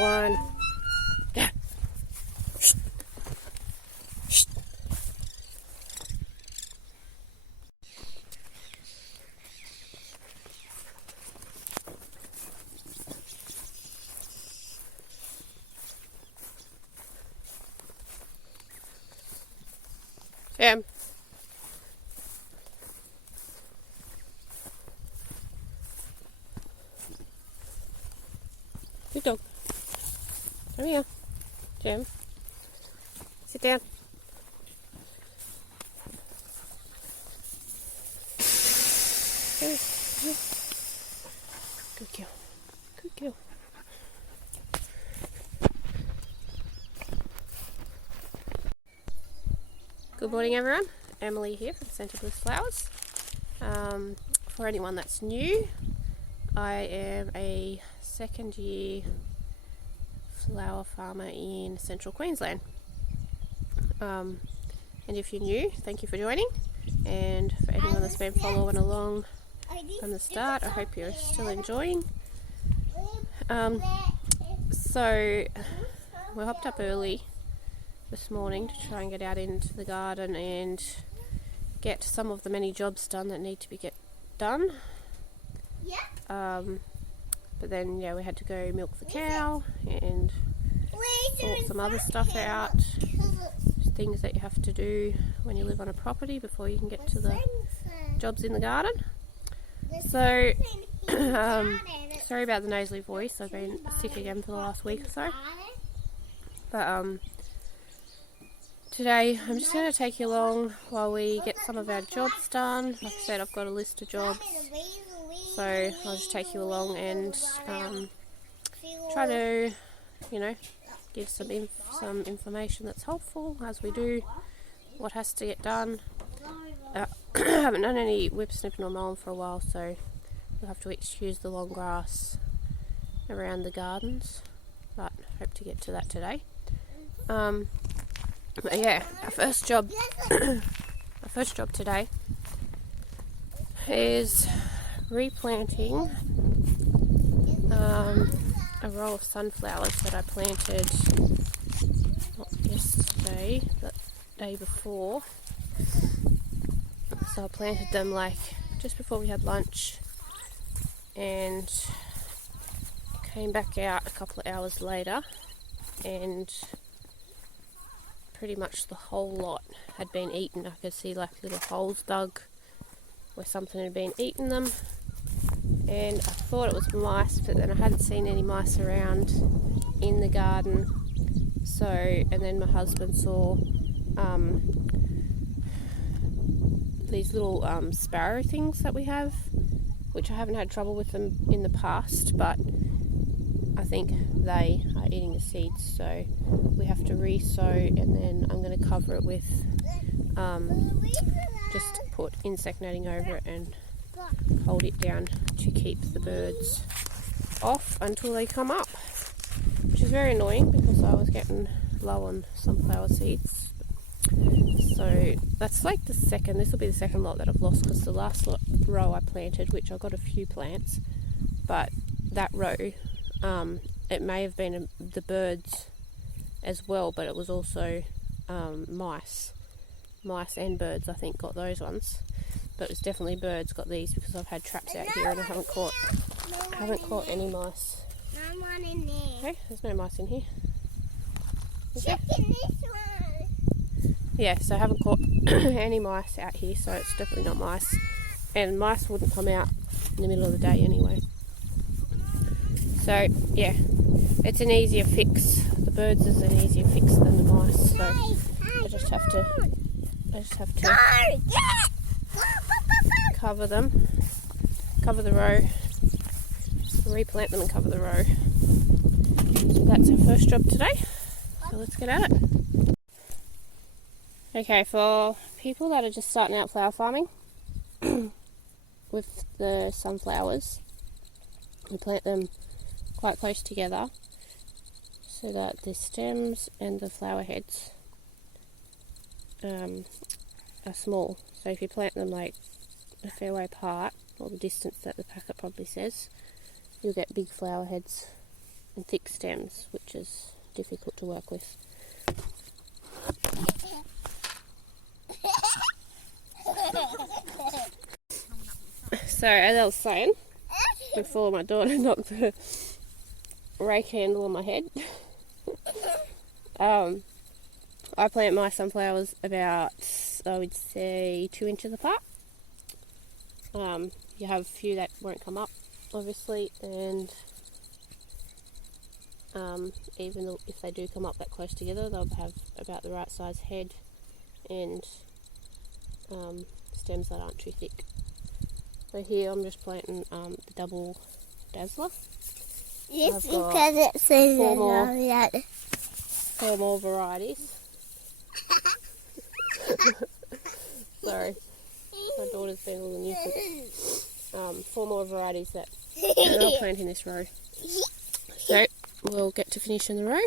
One. Yeah. Shh. Shh. Sam. Good dog. Come here, Jim. Sit down. Good girl. Good girl. Good morning, everyone. Emily here from Centre Bliss Flowers. For anyone that's new, I am a second year flower farmer in central Queensland. And if you're new, thank you for joining. And for anyone that's been following along from the start, I hope you're still enjoying. So we hopped up early this morning to try and get out into the garden and get some of the many jobs done that need to be done. But then we had to go milk the cow and sort some other stuff out, things that you have to do when you live on a property before you can get to the jobs in the garden. So sorry about the nasally voice, I've been sick again for the last week or so, but today I'm just going to take you along while we get some of our jobs done. Like I said, I've got a list of jobs, so I'll just take you along and try to, give some information that's helpful as we do what has to get done. I haven't done any whip snipping or mowing for a while, so you'll have to excuse the long grass around the gardens, but hope to get to that today. But yeah, our first job today is replanting a row of sunflowers that I planted not yesterday, but the day before. So I planted them just before we had lunch and came back out a couple of hours later, and pretty much the whole lot had been eaten. I could see little holes dug where something had been eating them, and I thought it was mice, but then I hadn't seen any mice around in the garden. So, and then my husband saw these little sparrow things that we have, which I haven't had trouble with them in the past, but I think they are eating the seeds, so we have to re-sow, and then I'm going to cover it with just put insect netting over it and hold it down to keep the birds off until they come up, which is very annoying because I was getting low on sunflower seeds. So that's this will be the second lot that I've lost, because the last row I planted, which I got a few plants, but that row, it may have been the birds as well, but it was also mice and birds, I think, got those ones. But it's definitely birds got these, because I've had traps out here and I haven't caught any mice. No one in there. Okay, there's no mice in here. Check in this one. Yeah, so I haven't caught any mice out here, so it's definitely not mice. And mice wouldn't come out in the middle of the day anyway. So yeah, it's an easier fix. The birds is an easier fix than the mice. So I just have to cover them, cover the row, replant them and cover the row. So that's our first job today. So let's get at it. Okay, for people that are just starting out flower farming with the sunflowers, you plant them quite close together so that the stems and the flower heads are small. So if you plant them a fair way apart, or the distance that the packet probably says, you'll get big flower heads and thick stems, which is difficult to work with. So as I was saying before, my daughter knocked the rake handle on my head. I plant my sunflowers about, I would say, 2 inches apart. You have a few that won't come up, obviously, and even if they do come up that close together, they'll have about the right size head and stems that aren't too thick. So here I'm just planting the double dazzler. Yes, because it says four more varieties. Sorry, my daughter's been a little nuisance. 4 more varieties that I'll plant in this row. So we'll get to finishing the row.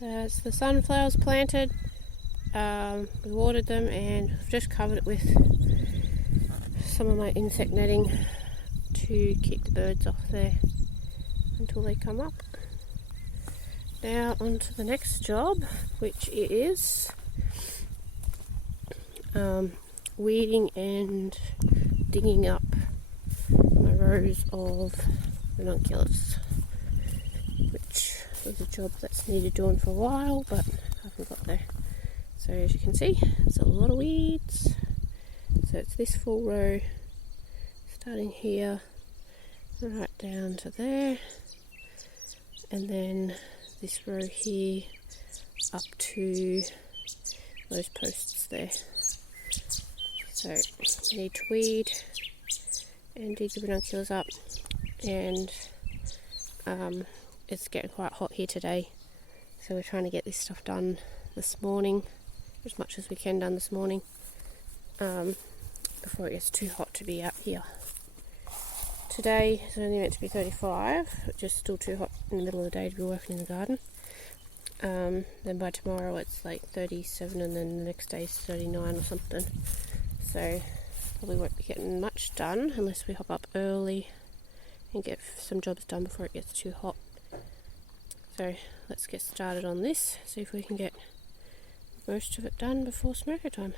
There's the sunflowers planted. We watered them, and I've just covered it with some of my insect netting to keep the birds off there until they come up. Now on to the next job, which is weeding and digging up my rows of ranunculus, which is a job that's needed doing for a while, but I haven't got there. So as you can see, there's a lot of weeds. So it's this full row, starting here, right down to there, and then this row here up to those posts there. So we need to weed and dig the ranunculus up, and it's getting quite hot here today, so we're trying to get this stuff done this morning, as much as we can done this morning, before it gets too hot to be out here. Today is only meant to be 35, which is still too hot in the middle of the day to be working in the garden. Then by tomorrow it's like 37, and then the next day is 39 or something. So probably won't be getting much done unless we hop up early and get some jobs done before it gets too hot. So let's get started on this, see if we can get most of it done before smoker time.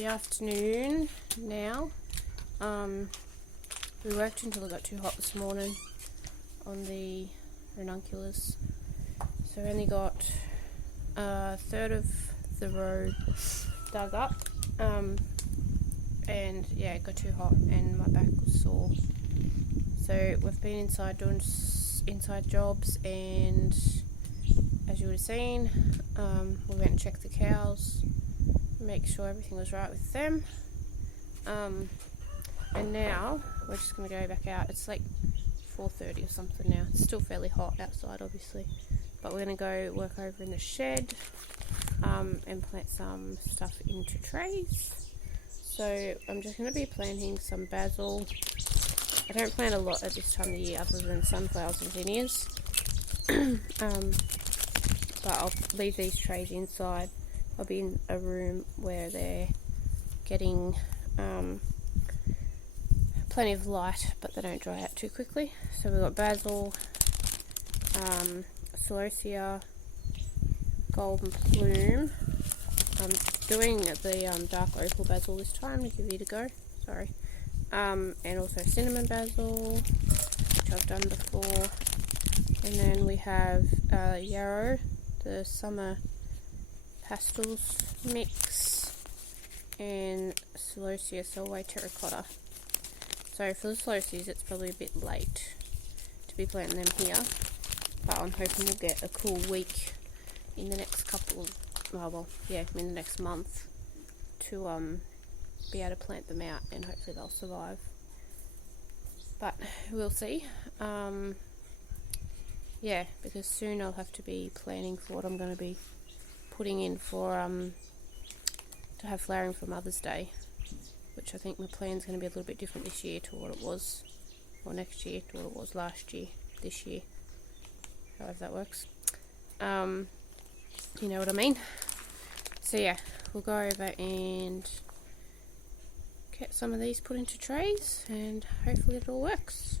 the afternoon now. We worked until it got too hot this morning on the ranunculus, so we only got a third of the row dug up, and yeah, it got too hot and my back was sore. So we've been inside doing inside jobs, and as you would have seen, we went and checked the cows, make sure everything was right with them, and now we're just going to go back out. It's like 4:30 or something now. It's still fairly hot outside obviously, but we're going to go work over in the shed and plant some stuff into trays. So I'm just going to be planting some basil. I don't plant a lot at this time of the year other than sunflowers and zinnias. But I'll leave these trays inside. I'll be in a room where they're getting plenty of light, but they don't dry out too quickly. So we've got basil, celosia, golden plume. I'm doing the dark opal basil this time to give it a go. Sorry. And also cinnamon basil, which I've done before. And then we have yarrow, the summer pastels mix, and celosia solway terracotta. So for the celosias, it's probably a bit late to be planting them here, but I'm hoping we'll get a cool week in the next in the next month to be able to plant them out, and hopefully they'll survive. But we'll see. Yeah, because soon I'll have to be planning for what I'm going to be putting in for to have flowering for Mother's Day, which I think my plan's going to be a little bit different this year to what it was, or next year to what it was last year, this year, however that works. You know what I mean? So yeah, we'll go over and get some of these put into trays, and hopefully it all works.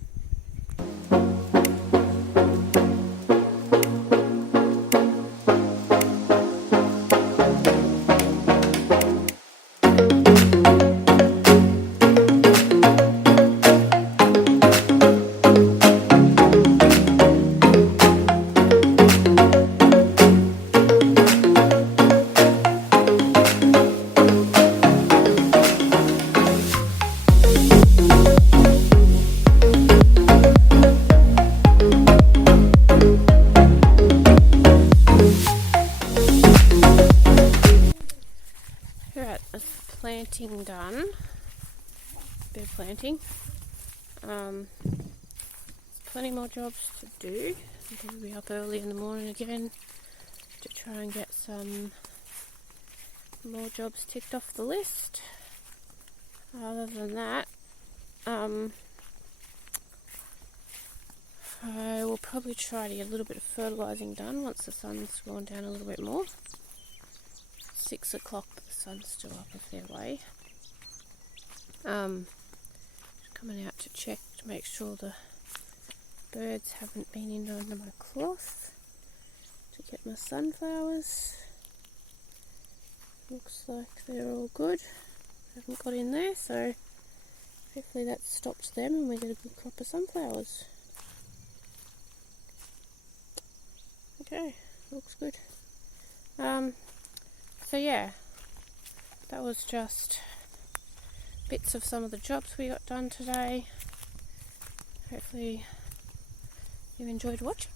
Planting done. Bit of planting. There's plenty more jobs to do. I'm going to be up early in the morning again to try and get some more jobs ticked off the list. Other than that, I will probably try to get a little bit of fertilising done once the sun's gone down a little bit more. 6 o'clock, but the sun's still up a fair way. Just coming out to check to make sure the birds haven't been in under my cloth to get my sunflowers. Looks like they're all good. Haven't got in there, so hopefully that stops them and we get a good crop of sunflowers. Okay, looks good. So yeah, that was just bits of some of the jobs we got done today. Hopefully you've enjoyed watching,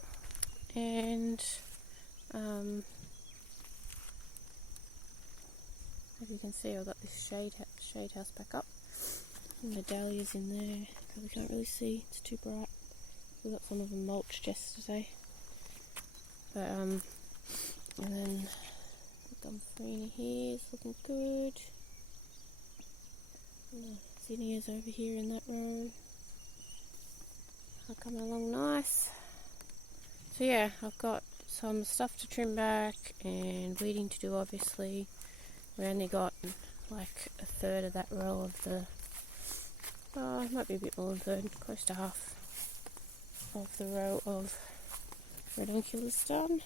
and as you can see, I've got this shade house back up, and the dahlias in there. Probably can't really see, it's too bright. We got some of them mulched yesterday, but and then Gumfarina here is looking good. And the zinnias over here in that row are coming along nice. So yeah, I've got some stuff to trim back and weeding to do obviously. We only got like a third of that row of the, it might be a bit more than a third, close to half of the row of ranunculus done.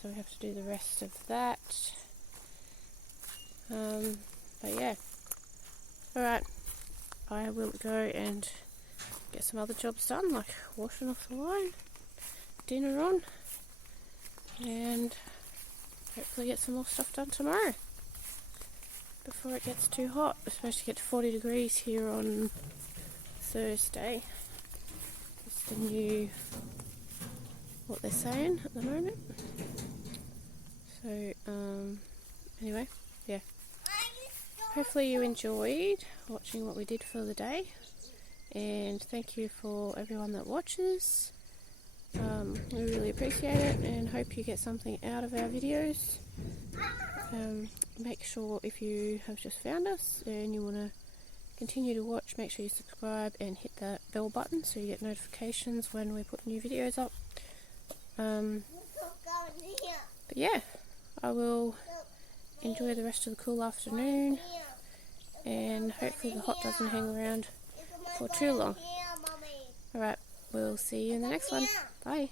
So we have to do the rest of that. But yeah, alright, I will go and get some other jobs done, like washing off the line, dinner on, and hopefully get some more stuff done tomorrow before it gets too hot. It's supposed to get to 40 degrees here on Thursday. It's the new, what they're saying at the moment. So, anyway, yeah. Hopefully you enjoyed watching what we did for the day. And thank you for everyone that watches. We really appreciate it and hope you get something out of our videos. Make sure if you have just found us and you want to continue to watch, make sure you subscribe and hit that bell button so you get notifications when we put new videos up. But yeah, I will enjoy the rest of the cool afternoon, and hopefully the hot doesn't hang around for too long. Alright, we'll see you in the next one. Bye.